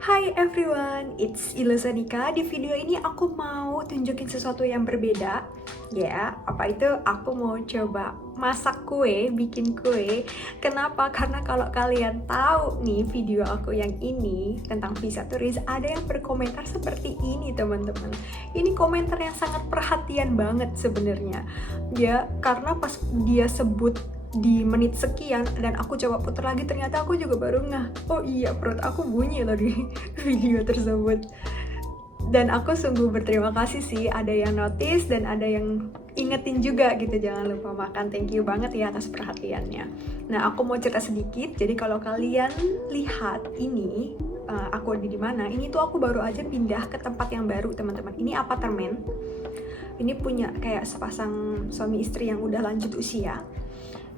Hi everyone, it's Ilusanika. Di video ini aku mau tunjukin sesuatu yang berbeda. Ya, apa itu? Aku mau coba masak kue, bikin kue. Kenapa? Karena kalau kalian tahu nih video aku yang ini tentang visa turis, ada yang berkomentar seperti ini teman-teman. Ini komentar yang sangat perhatian banget sebenarnya. Ya, karena pas dia sebut di menit sekian dan aku coba putar lagi, ternyata aku juga baru ngeh, oh iya perut aku bunyi loh di video tersebut. Dan aku sungguh berterima kasih sih, ada yang notice dan ada yang ingetin juga gitu, jangan lupa makan. Thank you banget ya atas perhatiannya. Nah, aku mau cerita sedikit. Jadi kalau kalian lihat ini, aku ada di mana, ini tuh aku baru aja pindah ke tempat yang baru teman-teman. Ini apartemen, ini punya kayak sepasang suami istri yang udah lanjut usia,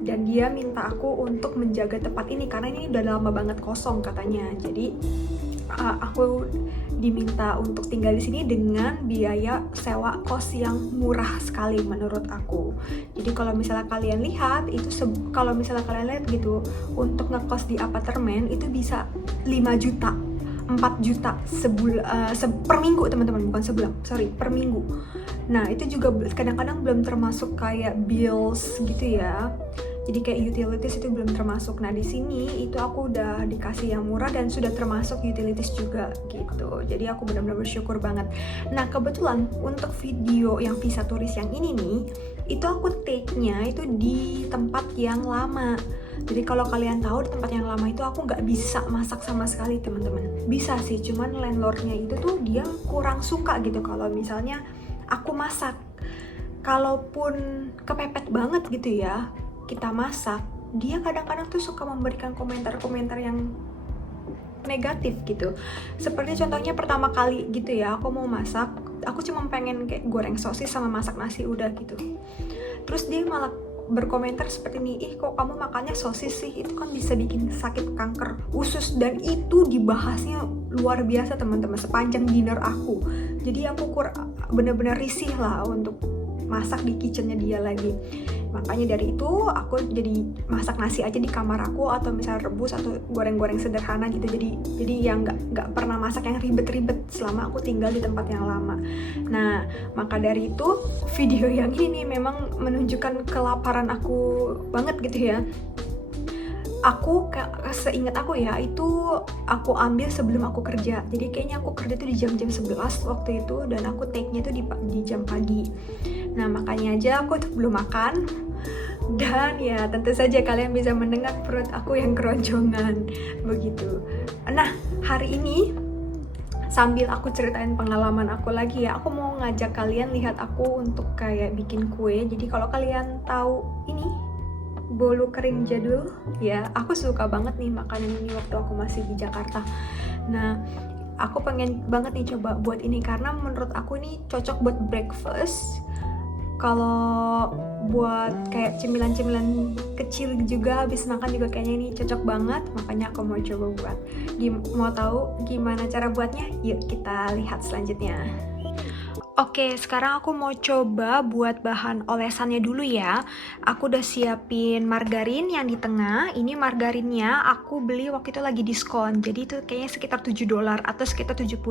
dan dia minta aku untuk menjaga tempat ini karena ini udah lama banget kosong katanya. Jadi aku diminta untuk tinggal di sini dengan biaya sewa kos yang murah sekali menurut aku. Jadi kalau misalnya kalian lihat itu, kalau misalnya kalian lihat gitu, untuk ngekos di apartemen itu bisa 5 juta 4 juta per minggu teman-teman, bukan sebulan, sorry, per minggu. Nah itu juga kadang-kadang belum termasuk kayak bills gitu ya, jadi kayak utilities itu belum termasuk. Nah di sini itu aku udah dikasih yang murah dan sudah termasuk utilities juga gitu. Jadi aku benar-benar bersyukur banget. Nah kebetulan untuk video yang visa turis yang ini nih, itu aku take-nya itu di tempat yang lama. Jadi kalau kalian tahu di tempat yang lama itu aku nggak bisa masak sama sekali teman-teman. Bisa sih, cuman landlordnya itu tuh dia kurang suka gitu kalau misalnya aku masak. Kalaupun kepepet banget gitu ya kita masak, dia kadang-kadang tuh suka memberikan komentar-komentar yang negatif gitu. Seperti contohnya pertama kali gitu ya, aku mau masak, aku cuma pengen kayak goreng sosis sama masak nasi udah gitu. Terus dia malah berkomentar seperti ini, ih kok kamu makannya sosis sih, itu kan bisa bikin sakit kanker usus. Dan itu dibahasnya luar biasa teman-teman sepanjang dinner aku. Jadi aku bener-bener risih lah untuk masak di kitchennya dia lagi. Makanya dari itu aku jadi masak nasi aja di kamar aku, atau misalnya rebus atau goreng-goreng sederhana gitu. Jadi yang nggak pernah masak yang ribet-ribet selama aku tinggal di tempat yang lama. Nah maka dari itu video yang ini memang menunjukkan kelaparan aku banget gitu ya. Aku seingat aku ya, itu aku ambil sebelum aku kerja. Jadi kayaknya aku kerja tuh di jam-jam 11 waktu itu, dan aku take-nya tuh di jam pagi. Nah makanya aja aku tuh belum makan. Dan ya tentu saja kalian bisa mendengar perut aku yang keroncongan begitu. Nah hari ini sambil aku ceritain pengalaman aku lagi ya, aku mau ngajak kalian lihat aku untuk kayak bikin kue. Jadi kalau kalian tahu ini bolu kering jadul ya, aku suka banget nih makanan ini waktu aku masih di Jakarta. Nah aku pengen banget nih coba buat ini karena menurut aku ini cocok buat breakfast. Kalau buat kayak cemilan-cemilan kecil juga habis makan juga kayaknya ini cocok banget. Makanya aku mau coba buat. Mau tahu gimana cara buatnya? Yuk kita lihat selanjutnya. Oke, sekarang aku mau coba buat bahan olesannya dulu ya. Aku udah siapin margarin yang di tengah. Ini margarinnya aku beli waktu itu lagi diskon. Jadi itu kayaknya sekitar $7 atau sekitar 70.000.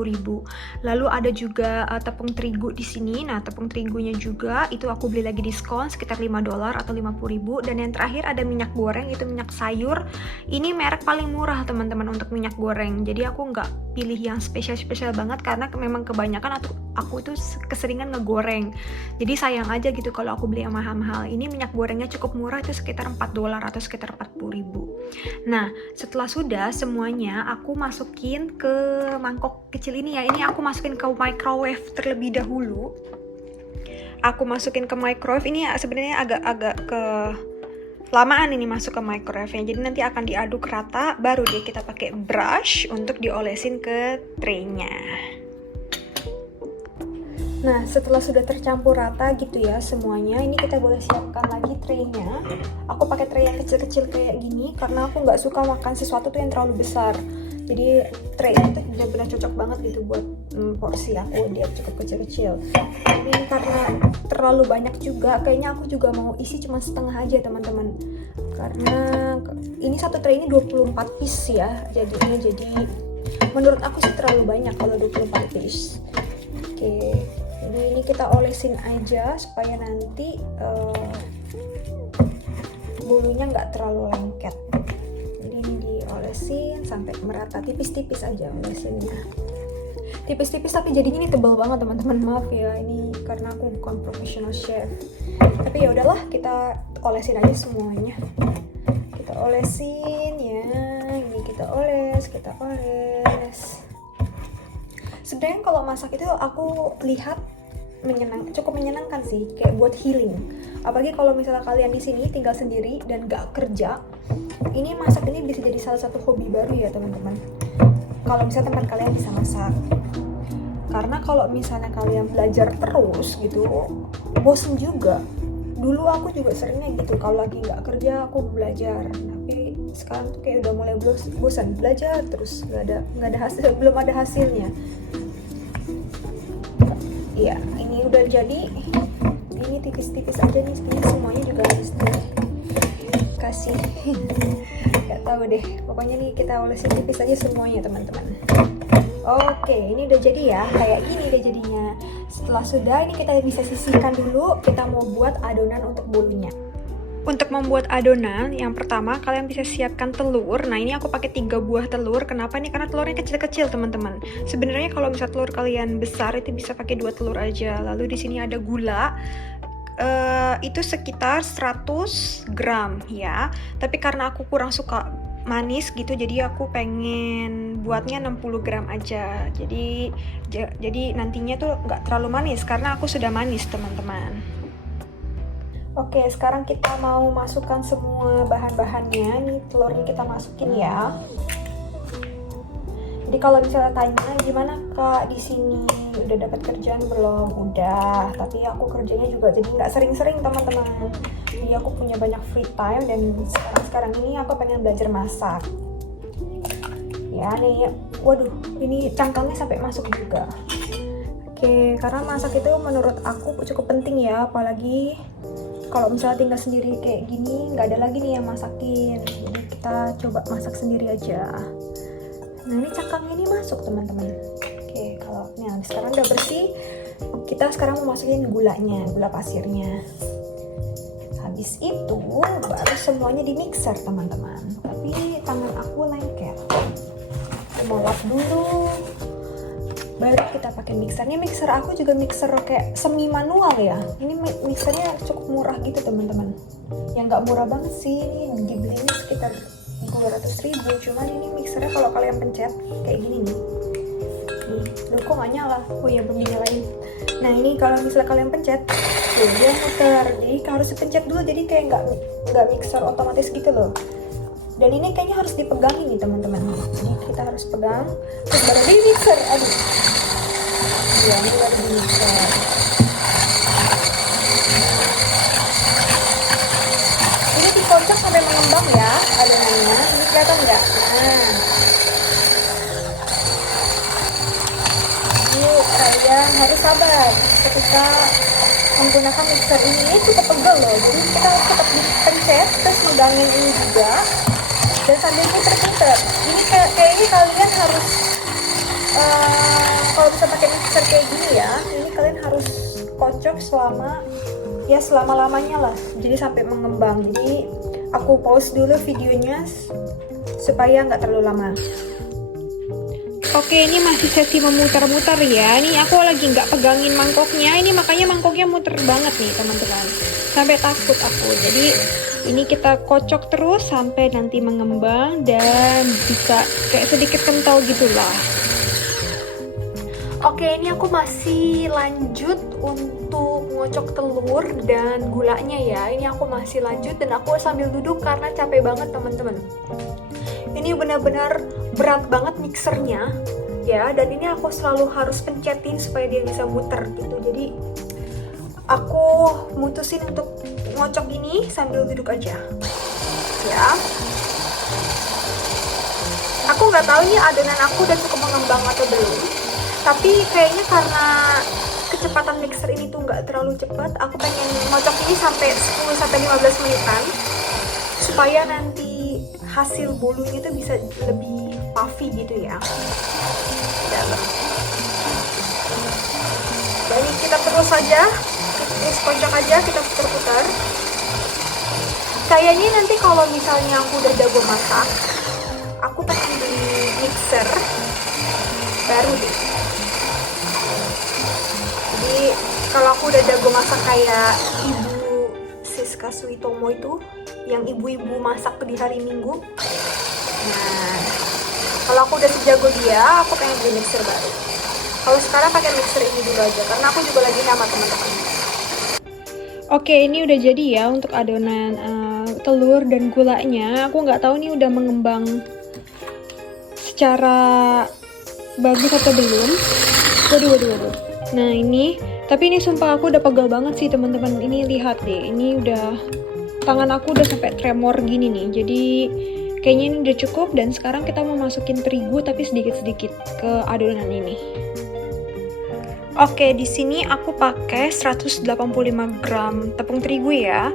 Lalu ada juga tepung terigu di sini. Nah, tepung terigunya juga itu aku beli lagi diskon sekitar $5 atau 50.000. Dan yang terakhir ada minyak goreng, itu minyak sayur. Ini merek paling murah teman-teman untuk minyak goreng. Jadi aku nggak pilih yang spesial-spesial banget karena memang kebanyakan aku itu keseringan ngegoreng. Jadi sayang aja gitu kalau aku beli yang mahal-mahal. Ini minyak gorengnya cukup murah, itu sekitar $4 atau sekitar 40.000. Nah setelah sudah semuanya aku masukin ke mangkok kecil ini ya. Ini aku masukin ke microwave terlebih dahulu. Aku masukin ke microwave ini ya, sebenarnya agak ke lamaan ini masuk ke microwave-nya. Jadi nanti akan diaduk rata, baru dia kita pakai brush untuk diolesin ke tray-nya. Nah setelah sudah tercampur rata gitu ya semuanya, ini kita boleh siapkan lagi tray-nya. Aku pakai tray yang kecil-kecil kayak gini karena aku nggak suka makan sesuatu tuh yang terlalu besar. Jadi tray ini tuh benar-benar cocok banget gitu buat porsi aku, dia cukup kecil-kecil. Ini karena terlalu banyak juga, kayaknya aku juga mau isi cuma setengah aja teman-teman. Karena ini satu tray ini 24 piece ya jadinya, jadi Menurut aku sih terlalu banyak kalau 24 piece. Oke, jadi ini kita olesin aja supaya nanti bulunya nggak terlalu lengket. Jadi ini diolesin sampai merata, tipis-tipis aja olesinnya. Tipis-tipis tapi jadinya ini tebal banget teman-teman, maaf ya, ini karena aku bukan professional chef. Tapi ya udahlah, kita olesin aja semuanya. Kita olesin ya, ini kita oles. Sebenarnya kalau masak itu aku lihat cukup menyenangkan sih, kayak buat healing. Apalagi kalau misalnya kalian di sini tinggal sendiri dan gak kerja, ini masak ini bisa jadi salah satu hobi baru ya teman-teman. Kalau misalnya teman kalian bisa masak, karena kalau misalnya kalian belajar terus gitu, bosen juga. Dulu aku juga seringnya gitu, kalau lagi nggak kerja aku belajar, tapi sekarang tuh kayak udah mulai bosan belajar terus, nggak ada hasil, belum ada hasilnya. Ya ini udah jadi, ini tipis-tipis aja nih, ini semuanya juga harus dikasih nggak tahu deh, pokoknya nih kita olesin tipis aja semuanya teman-teman. Oke, ini udah jadi ya, kayak gini udah jadinya. Setelah sudah, ini kita bisa sisihkan dulu, kita mau buat adonan untuk bulunya. Untuk membuat adonan, yang pertama kalian bisa siapkan telur. Nah ini aku pakai 3 buah telur. Kenapa nih? Karena telurnya kecil-kecil teman-teman. Sebenarnya kalau misal telur kalian besar itu bisa pakai 2 telur aja. Lalu di sini ada gula. Itu sekitar 100 gram ya. Tapi karena aku kurang suka manis gitu, jadi aku pengen buatnya 60 gram aja. Jadi nantinya tuh nggak terlalu manis karena aku sudah manis teman-teman. Oke, sekarang kita mau masukkan semua bahan-bahannya. Nih telurnya kita masukin ya. Jadi kalau misalnya tanya gimana Kak di sini udah dapat kerjaan belum? Udah, tapi aku kerjanya juga jadi nggak sering-sering teman-teman. Jadi aku punya banyak free time dan sekarang ini aku pengen belajar masak. Ya nih, waduh, ini cangkangnya sampai masuk juga. Oke, karena masak itu menurut aku cukup penting ya, apalagi kalau misalnya tinggal sendiri kayak gini, nggak ada lagi nih yang masakin. Jadi kita coba masak sendiri aja. Nah ini cangkangnya ini masuk teman-teman. Oke, kalau sekarang udah bersih, kita sekarang mau masukin gulanya, gula pasirnya. Habis itu baru semuanya di mixer teman-teman. Tapi tangan aku lengket. Kita mau lap dulu. Baru kita pakai mixernya. Mixer aku juga mixer kayak semi manual ya. Ini mixernya cukup murah gitu teman-teman. Yang nggak murah banget sih, ini dibelinya sekitar 200.000. Cuman ini mixernya kalau kalian pencet kayak gini nih. Loh kok nggak nyala? Oh ya belum dinyalain. Nah ini kalau misalnya kalian pencet, tuh dia muter. Jadi harus dipencet dulu. Jadi kayak nggak mixer otomatis gitu loh. Dan ini kayaknya harus dipegangin nih teman-teman. Jadi kita harus pegang. Terus baru di mixer. Aduh. Ya ini baru di mixer. Ini dikocok sampai mengembang ya adonannya. Ini kelihatan nggak? Nah. Kalian harus sabar ketika menggunakan mixer ini cukup pegel loh, jadi kita tetap dipencet terus megangin ini juga dan sambil puter-puter. Ini kayaknya kalian harus kalau bisa pakai mixer kayak gini ya, ini kalian harus kocok selama lamanya lah, jadi sampai mengembang. Jadi aku pause dulu videonya supaya nggak terlalu lama. Oke, ini masih sesi memutar-mutar ya. Ini aku lagi nggak pegangin mangkoknya. Ini makanya mangkoknya muter banget nih teman-teman. Sampai takut aku. Jadi ini kita kocok terus sampai nanti mengembang dan bisa kayak sedikit kental gitulah. Oke, ini aku masih lanjut untuk ngocok telur dan gulanya ya. Ini aku masih lanjut dan aku sambil duduk karena capek banget teman-teman. Ini benar-benar berat banget mixernya ya, dan ini aku selalu harus pencetin supaya dia bisa muter gitu. Jadi aku mutusin untuk ngocok ini sambil duduk aja ya. Aku nggak tahu nih adonan aku udah cukup mengembang atau belum, tapi kayaknya karena kecepatan mixer ini tuh nggak terlalu cepat, aku pengen ngocok ini sampai 10-15 menitan supaya nanti hasil bolunya tuh bisa lebih puffy gitu ya. terus aja, terus kocok aja, kita putar-putar. Kayaknya nanti kalau misalnya aku udah jago masak, aku pengen beli mixer baru deh. Jadi kalau aku udah jago masak kayak ibu Siska Suitomo itu, yang ibu-ibu masak di hari Minggu. Nah, kalau aku udah sejago dia, aku pengen beli mixer baru. Kalau sekarang pakai mixer ini dulu aja, karena aku juga lagi sama teman-teman. Oke, ini udah jadi ya untuk adonan telur dan gulanya. Aku nggak tahu nih udah mengembang secara bagus atau belum. Waduh. Nah ini, tapi ini sumpah aku udah pegal banget sih teman-teman. Ini lihat deh, ini udah tangan aku udah sampai tremor gini nih. Jadi kayaknya ini udah cukup, dan sekarang kita mau masukin terigu tapi sedikit-sedikit ke adonan ini. Oke, di sini aku pakai 185 gram tepung terigu ya.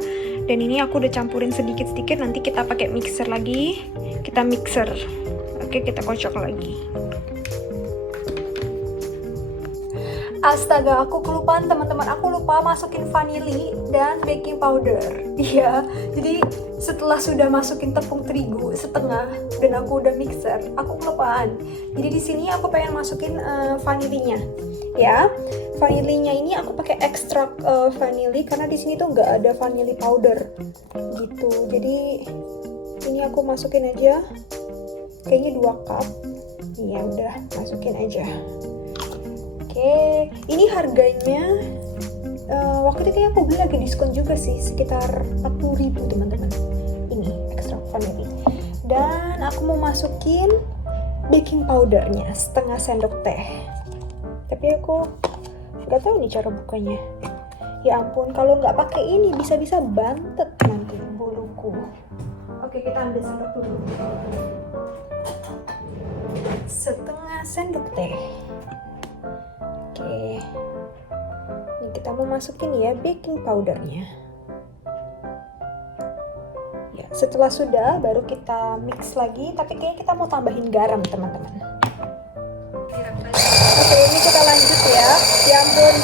Dan ini aku udah campurin sedikit-sedikit, nanti kita pakai mixer lagi. Kita mixer. Oke, kita kocok lagi. Astaga, aku kelupaan teman-teman. Aku lupa masukin vanili dan baking powder. Iya, jadi setelah sudah masukin tepung terigu setengah dan aku udah mixer, aku kelupaan. Jadi di sini aku pengen masukin vanilinya. Ya, vanilinya ini aku pakai ekstrak vanili karena di sini tuh nggak ada vanili powder gitu. Jadi ini aku masukin aja. Kayaknya 2 cup. Iya, udah masukin aja. Oke, ini harganya waktu itu kayaknya aku beli lagi diskon juga sih, sekitar 40.000 teman-teman. Ini ekstrak vanili. Dan aku mau masukin baking powdernya setengah sendok teh. Tapi aku nggak tahu nih cara bukanya. Ya ampun, kalau nggak pakai ini bisa-bisa bantet nanti buluku. Oke, kita ambil sendok dulu. Setengah sendok teh. Oke, ini kita mau masukin ya baking powdernya. Ya, setelah sudah baru kita mix lagi, tapi kayaknya kita mau tambahin garam teman-teman. Oke, ini kita lanjut ya. Ya ampun,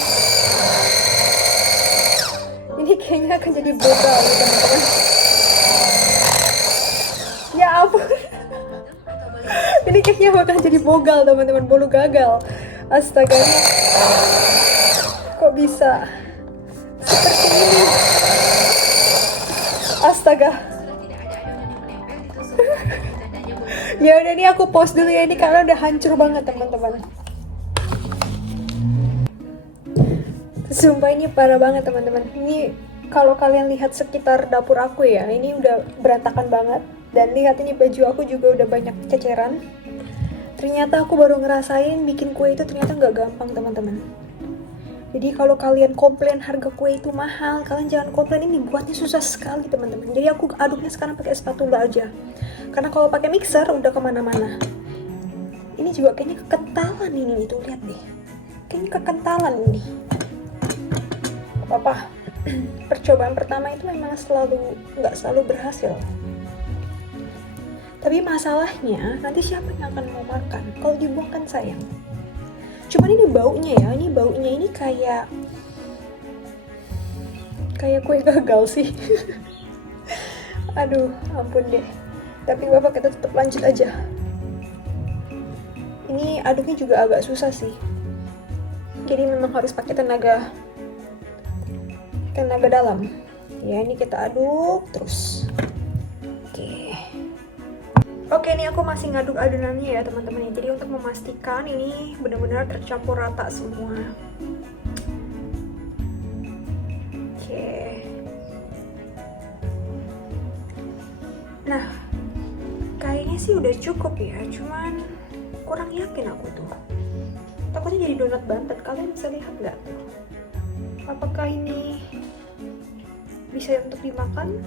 ini kayaknya akan jadi bogal nih teman-teman. Ya ampun, ini kayaknya bakal jadi bogal teman-teman, bolu gagal. Astaga, kok bisa seperti ini? Astaga. Ya udah, nih aku pause dulu ya, ini karena udah hancur banget teman-teman. Sumpah ini parah banget teman-teman. Ini kalau kalian lihat sekitar dapur aku ya, ini udah berantakan banget. Dan lihat ini baju aku juga udah banyak ceceran. Ternyata aku baru ngerasain bikin kue itu ternyata nggak gampang teman-teman. Jadi kalau kalian komplain harga kue itu mahal, kalian jangan komplain, ini buatnya susah sekali teman-teman. Jadi aku aduknya sekarang pakai spatula aja. Karena kalau pakai mixer udah kemana-mana. Ini juga kayaknya kekentalan ini tuh, lihat deh. Kayaknya kekentalan ini. Apa-apa. Percobaan pertama itu memang nggak selalu berhasil. Tapi masalahnya nanti siapa yang akan mau makan? Kalau dibuang kan sayang. Cuman ini baunya ya, ini kayak kue gagal sih. Aduh, ampun deh. Tapi bapak kita tetap lanjut aja. Ini aduknya juga agak susah sih. Jadi memang harus pakai tenaga dalam. Ya, ini kita aduk terus. Oke, ini aku masih ngaduk adonannya ya teman-teman. Jadi untuk memastikan ini benar-benar tercampur rata semua. Oke. Nah, kayaknya sih udah cukup ya. Cuman kurang yakin aku tuh. Takutnya jadi donat bantet. Kalian bisa lihat nggak? Apakah ini bisa untuk dimakan?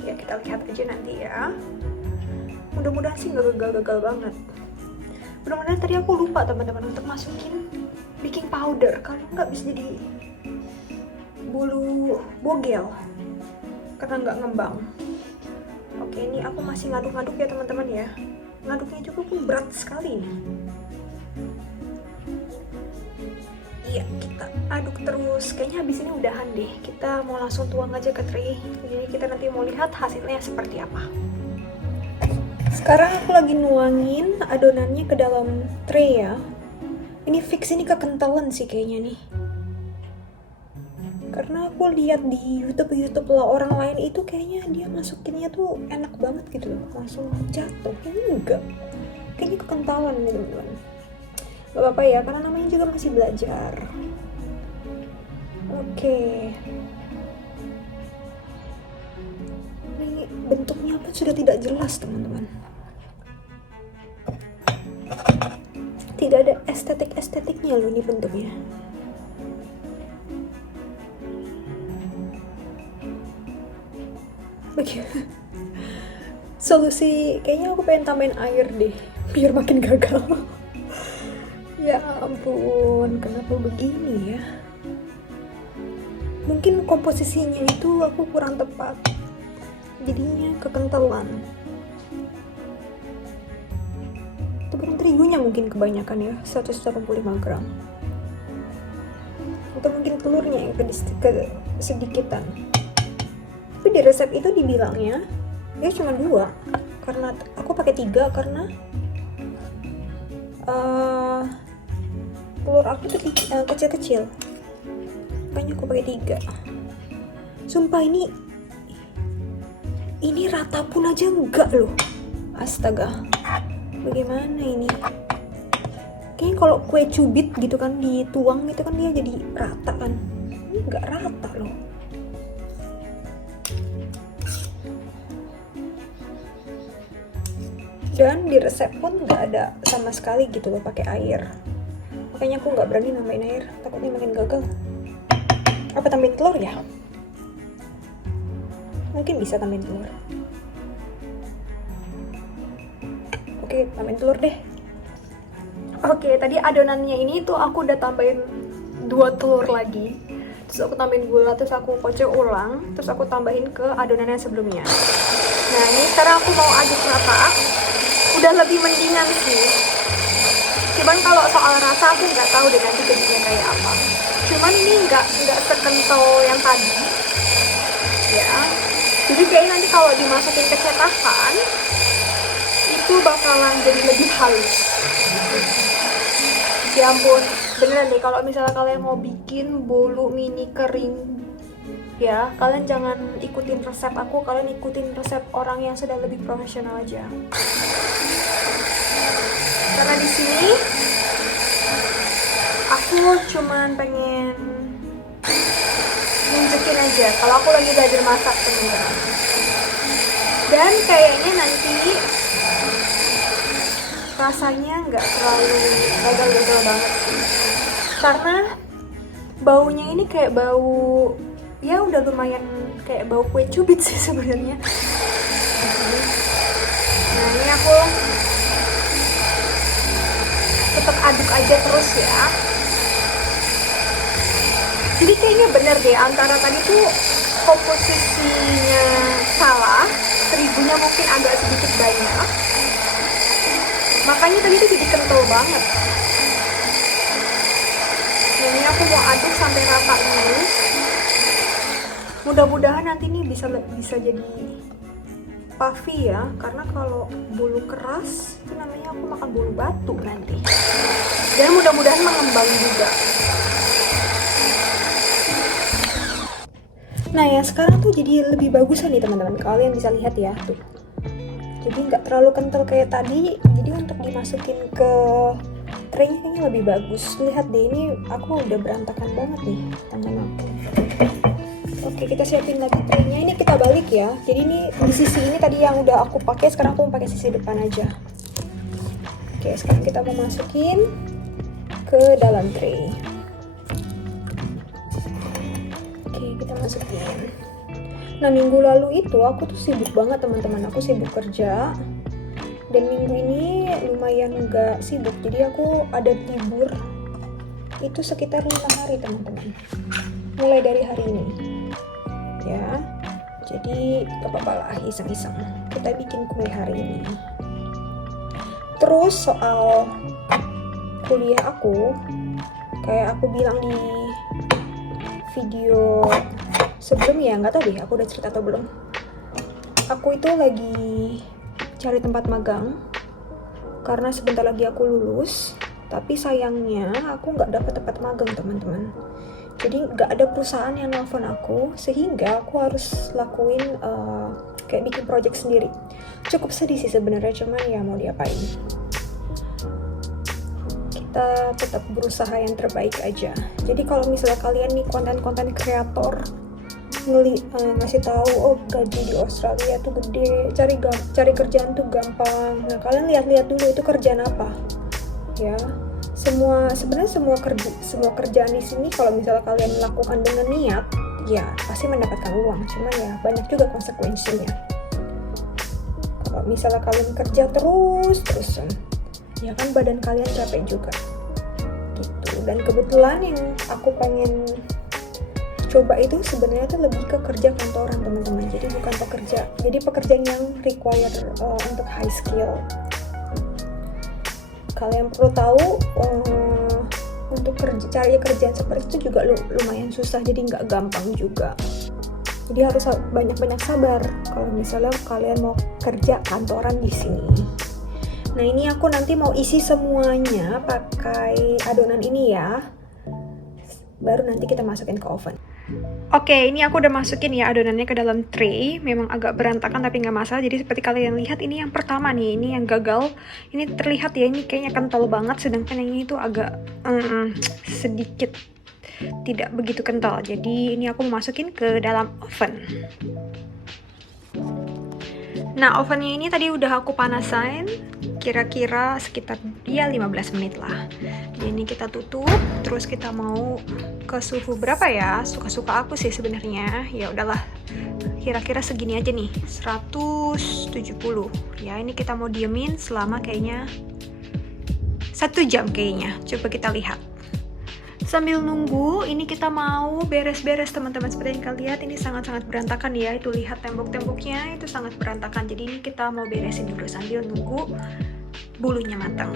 Ya kita lihat aja nanti ya. Mudah-mudahan sih nggak gagal-gagal banget. Mudah-mudahan tadi aku lupa teman-teman untuk masukin baking powder. Kalau nggak bisa jadi bolu bogel karena nggak ngembang. Oke, ini aku masih ngaduk-ngaduk ya teman-teman ya. Ngaduknya juga pun berat sekali nih. Iya, kita aduk Terus kayaknya habis ini udahan deh, kita mau langsung tuang aja ke tray. Jadi kita nanti mau lihat hasilnya seperti apa. Sekarang aku lagi nuangin adonannya ke dalam tray ya. Ini fix, ini kekentalan sih kayaknya nih. Karena aku lihat di YouTube lah orang lain itu kayaknya dia masukinnya tuh enak banget gitu loh, langsung jatuh. Ini enggak, kayaknya kekentalan nih teman-teman. Gak apa-apa ya, karena namanya juga masih belajar. Oke. Ini bentuknya pun sudah tidak jelas teman-teman. Tidak ada estetiknya loh ini bentuknya. Bagaimana? Solusi kayaknya aku pengen tambahin air deh biar makin gagal. Ya ampun, kenapa begini ya? Mungkin komposisinya itu aku kurang tepat, jadinya kekentalan. Tepung terigunya mungkin kebanyakan ya, 185 gram. Atau mungkin telurnya yang kesedikitan. Tapi di resep itu dibilangnya ya cuma 2, karena aku pakai 3 karena telur aku tuh kecil-kecil. Makanya aku pakai 3. Sumpah ini rata pun aja enggak loh. Astaga. Bagaimana ini? Kayaknya kalau kue cubit gitu kan dituang gitu kan dia jadi rata kan. Ini enggak rata loh. Dan di resep pun nggak ada sama sekali gitu loh pakai air. Makanya aku nggak berani nambahin air, takutnya makin gagal. Apa tambahin telur ya? Mungkin bisa tambahin telur. Oke, tambahin telur deh. Oke, tadi adonannya ini tuh aku udah tambahin 2 telur lagi. Terus aku tambahin gula, terus aku kocok ulang, terus aku tambahin ke adonan yang sebelumnya. Nah, ini sekarang aku mau aduk rata. Udah lebih mendingan sih. Cuman kalau soal rasa aku nggak tahu deh nanti jadinya kayak apa. Cuman ini nggak sekental yang tadi. Ya. Jadi kayaknya nanti kalau dimasukin ke cetakan itu bakalan jadi lebih halus. Ya ampun, beneran deh kalau misalnya kalian mau bikin bolu mini kering ya, kalian jangan ikutin resep aku, kalian ikutin resep orang yang sudah lebih profesional aja. Karena di sini aku cuman pengen nunjukin aja kalau aku lagi belajar masak teman-teman. Dan kayaknya nanti rasanya nggak terlalu gagal-gagal banget sih. Karena baunya ini kayak bau, ya udah lumayan kayak bau kue cubit sih sebenarnya. Nah ini aku tetap aduk aja terus ya. Jadi kayaknya bener deh, antara tadi tuh komposisinya salah, terigunya mungkin agak sedikit banyak, makanya tadi tuh jadi kental banget. Nah, ini aku mau aduk sampai rata dulu. Mudah-mudahan nanti ini bisa jadi puffy ya, karena kalau bolu keras itu namanya aku makan bolu batu nanti. Dan mudah-mudahan mengembang juga. Nah ya sekarang tuh jadi lebih bagusan nih teman-teman, kalian bisa lihat ya tuh. Jadi nggak terlalu kental kayak tadi, jadi untuk dimasukin ke traynya kayaknya lebih bagus. Lihat deh, ini aku udah berantakan banget nih tangan aku. Oke, kita siapin lagi traynya. Ini kita balik ya. Jadi ini di sisi ini tadi yang udah aku pakai, sekarang aku mau pakai sisi depan aja. Oke, sekarang kita mau masukin ke dalam tray. Oke, kita masukin. Nah, minggu lalu itu aku tuh sibuk banget teman-teman. Aku sibuk kerja. Dan minggu ini lumayan gak sibuk. Jadi aku ada libur itu sekitar 5 hari teman-teman. Mulai dari hari ini. Ya, jadi gak apa-apa lah, iseng-iseng kita bikin kue hari ini. Terus soal kuliah aku, kayak aku bilang di video sebelumnya, nggak tahu deh aku udah cerita atau belum. Aku itu lagi cari tempat magang karena sebentar lagi aku lulus, tapi sayangnya aku nggak dapat tempat magang teman-teman. Jadi nggak ada perusahaan yang nelfon aku, sehingga aku harus lakuin kayak bikin project sendiri. Cukup sedih sih sebenarnya, cuman ya mau diapain. Kita tetap berusaha yang terbaik aja. Jadi kalau misalnya kalian nih konten-konten kreator ngasih tahu, oh gaji di Australia tuh gede, cari kerjaan tuh gampang. Nah kalian lihat-lihat dulu itu kerjaan apa, ya. Sebenarnya semua kerjaan di sini kalau misalnya kalian lakukan dengan niat, ya pasti mendapatkan uang. Cuman ya banyak juga konsekuensinya. Kalau misalnya kalian kerja terusan, ya kan badan kalian capek juga, gitu. Dan kebetulan yang aku pengen coba itu sebenarnya tuh lebih ke kerja kantoran teman-teman. Jadi bukan pekerjaan yang require untuk high skill. Kalian perlu tahu untuk cari kerjaan seperti itu juga lumayan susah, jadi nggak gampang juga. Jadi harus banyak-banyak sabar kalau misalnya kalian mau kerja kantoran di sini. Nah ini aku nanti mau isi semuanya pakai adonan ini ya. Baru nanti kita masukin ke oven. Oke, ini aku udah masukin ya adonannya ke dalam tray. Memang agak berantakan tapi nggak masalah. Jadi seperti kalian lihat, ini yang pertama nih, ini yang gagal. Ini terlihat ya, ini kayaknya kental banget. Sedangkan yang ini tuh agak sedikit tidak begitu kental. Jadi ini aku masukin ke dalam oven. Nah ovennya ini tadi udah aku panasin kira-kira sekitar 15 menit lah. Jadi ini kita tutup, terus kita mau ke suhu berapa ya? Suka-suka aku sih sebenarnya. Ya udahlah, kira-kira segini aja nih, 170. Ya ini kita mau diemin selama kayaknya 1 jam kayaknya. Coba kita lihat. Sambil nunggu, ini kita mau beres-beres teman-teman. Seperti yang kalian lihat, ini sangat-sangat berantakan ya. Itu lihat tembok-temboknya, itu sangat berantakan. Jadi ini kita mau beresin dulu sambil nunggu bulunya matang.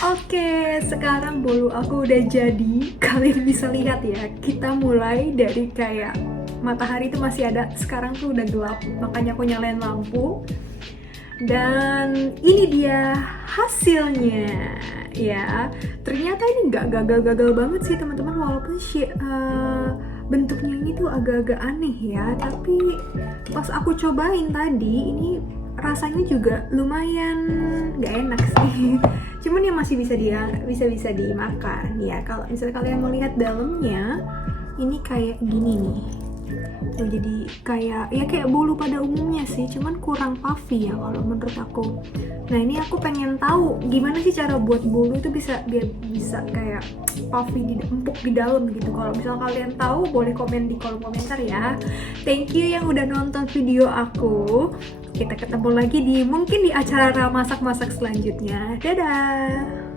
Oke, sekarang bolu aku udah jadi. Kalian bisa lihat ya, kita mulai dari kayak matahari itu masih ada. Sekarang tuh udah gelap, makanya aku nyalain lampu. Dan ini dia hasilnya ya. Ternyata ini nggak gagal-gagal banget sih teman-teman, walaupun bentuknya ini tuh agak-agak aneh ya. Tapi pas aku cobain tadi, ini rasanya juga lumayan nggak enak sih. Cuman ya masih bisa dimakan ya. Kalau misalnya kalian mau lihat dalamnya, ini kayak gini nih. Tuh, jadi kayak bolu pada umumnya sih, cuman kurang puffy ya kalau menurut aku. Nah ini aku pengen tahu gimana sih cara buat bolu itu biar bisa kayak puffy, empuk di dalam gitu. Kalau misal kalian tahu, boleh komen di kolom komentar ya. Thank you yang udah nonton video aku. Kita ketemu lagi mungkin di acara masak-masak selanjutnya. Dadah.